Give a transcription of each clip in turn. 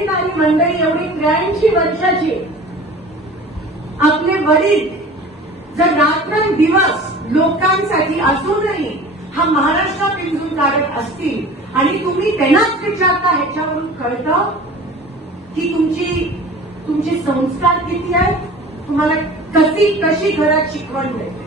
आणि मंडळी एवढी त्र्याऐंशी वर्षाची आपले वडील जर रात्रंदिवस लोकांसाठी असूनही हा महाराष्ट्र पिंजून काढत असतील आणि तुम्ही त्यांनाच विचारता ह्याच्यावरून कळतं की तुमची तुमचे संस्कार किती आहेत तुम्हाला कशी कशी घरात शिकवण मिळते?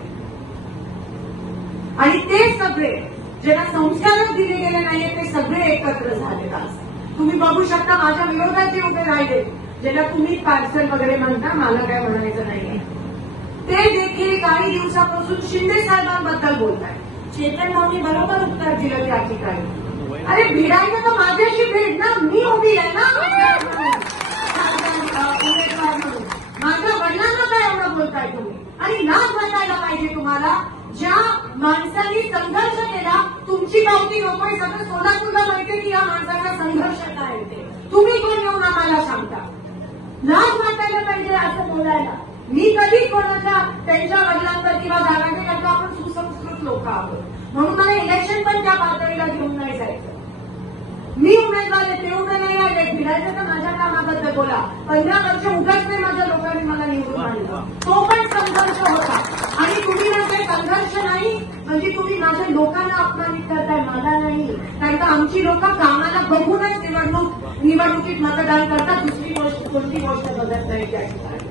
आणि ते सगळे ज्यांना संस्कारच दिले गेले नाहीये ते सगळे एकत्र झालेलं असतात. तुम्ही बघू शकता माझ्या विरोधात जे उभे राहिले. ज्याला तुम्ही पार्सल वगैरे म्हणता मला काय म्हणायचं नाहीये. ते देखील काही दिवसापासून शिंदे साहेबांबद्दल बोलत आहेत चेतन भाऊनी बरोबर उत्तर दिलं त्या ठिकाणी. अरे भिडायचं तर माझ्याशी भेट ना मी उभी आहे ना. उमेदवार म्हणून माझ्या वडिलांना काय एवढं बोलताय तुम्ही. आणि ना वाटायला पाहिजे तुम्हाला ज्या माणसांनी पावती नकोय सगळं सोलापूरला माहितीये की या माणसाचा संघर्ष काय आहे ते तुम्ही कोण येऊन आम्हाला सांगता? लाज वाटायला पाहिजे असं बोलायला. मी कधी कोणाच्या त्यांच्या वडिलांवर किंवा कारण आपण सुसंस्कृत लोक आहोत. म्हणून मला इलेक्शन पण त्या पातळीला घेऊन नाही जायचं. मी उमेदवार आहे ते उभे नाही राहिले फिरायचं तर माझ्या कामाबद्दल बोला. पंधरा वर्ष उगाच नाही माझ्या लोकांनी मला निवडून आणलं. तो पण संघर्ष होता. आणि तुम्ही म्हणताय संघर्ष नाही म्हणजे तुम्ही माझ्या लोकांना अपमानित करताय कारण लोक कामाला बघूनच निवडणूक निवडणुकीत मतदान करतात दुसरी गोष्ट कोणती गोष्ट बघत नाही त्या ठिकाणी?